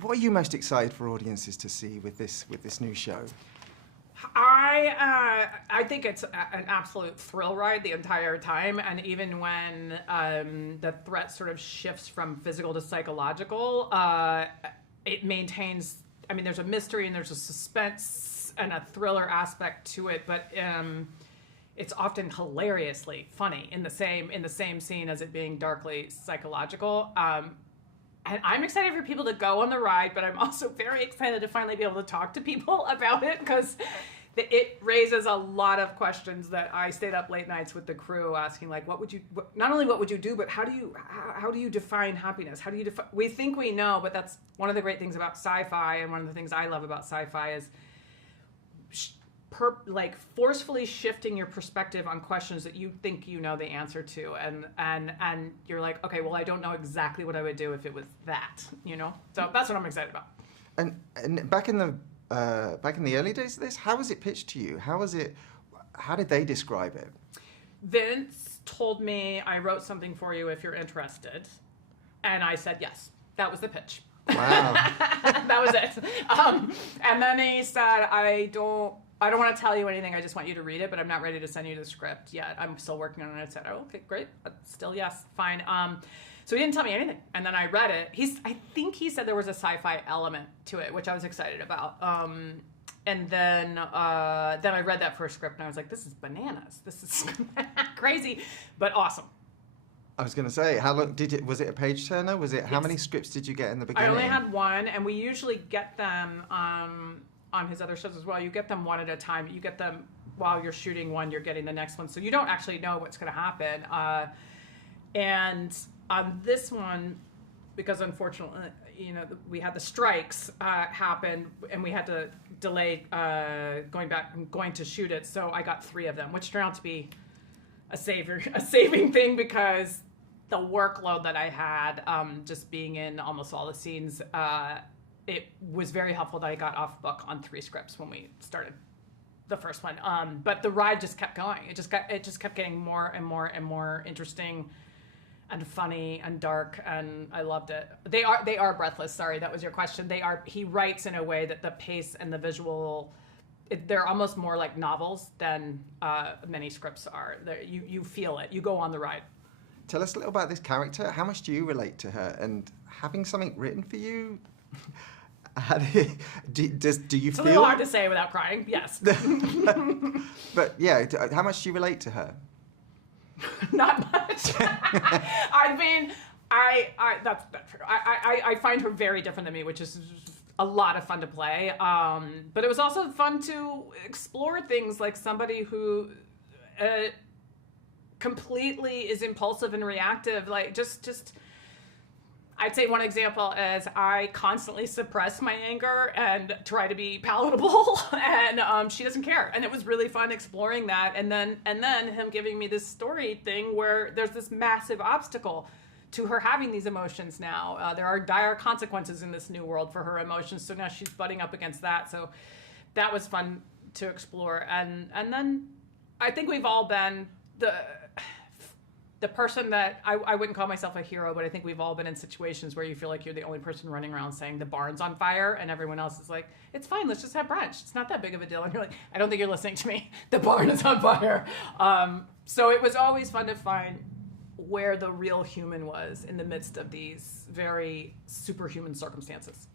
What are you most excited for audiences to see with this new show? I think it's an absolute thrill ride the entire time, and even when the threat sort of shifts from physical to psychological, it maintains. I mean, there's a mystery and there's a suspense and a thriller aspect to it, but it's often hilariously funny in the same scene as it being darkly psychological. And I'm excited for people to go on the ride, but I'm also very excited to finally be able to talk to people about it, because it raises a lot of questions that I stayed up late nights with the crew asking, like, not only what would you do, but how do you define happiness? How do you define, we think we know, but that's one of the great things about sci-fi, and one of the things I love about sci-fi is forcefully shifting your perspective on questions that you think you know the answer to, and you're like, okay, well, I don't know exactly what I would do if it was that, you know. So that's what I'm excited about. And back in the early days of this, how was it pitched to you? How did they describe it? Vince told me, I wrote something for you if you're interested, and I said yes. That was the pitch. Wow. That was it. And then he said, I don't want to tell you anything. I just want you to read it, but I'm not ready to send you the script yet. I'm still working on it. I said, oh, okay, great. Still, yes, fine. So he didn't tell me anything. And then I read it. I think he said there was a sci-fi element to it, which I was excited about. And then I read that first script and I was like, this is bananas. This is crazy, but awesome. I was going to say, how long was it a page turner? How many scripts did you get in the beginning? I only had one, and we usually get them on his other shows as well. You get them one at a time. You get them while you're shooting one, you're getting the next one. So you don't actually know what's going to happen. And on this one, because unfortunately, you know, we had the strikes happen, and we had to delay going to shoot it. So I got 3 of them, which turned out to be a saving thing, because the workload that I had, just being in almost all the scenes, it was very helpful that I got off book on 3 scripts when we started the first one. But the ride just kept going. It just kept getting more and more and more interesting and funny and dark, and I loved it. They are breathless. Sorry, that was your question. He writes in a way that the pace and the visual, they're almost more like novels than many scripts are. You feel it. You go on the ride. Tell us a little about this character. How much do you relate to her? And having something written for you, do you it's feel? It's a little hard to say without crying. Yes. But yeah, how much do you relate to her? Not much. I mean, that's true. I find her very different than me, which is a lot of fun to play. But it was also fun to explore things like somebody who completely is impulsive and reactive. Like just I'd say one example is I constantly suppress my anger and try to be palatable, and she doesn't care. And it was really fun exploring that. And then him giving me this story thing where there's this massive obstacle to her having these emotions now. There are dire consequences in this new world for her emotions, so now she's butting up against that. So that was fun to explore. And then I think we've all been the person that I wouldn't call myself a hero, but I think we've all been in situations where you feel like you're the only person running around saying the barn's on fire, and everyone else is like, it's fine, let's just have brunch. It's not that big of a deal. And you're like, I don't think you're listening to me. The barn is on fire. So it was always fun to find where the real human was in the midst of these very superhuman circumstances.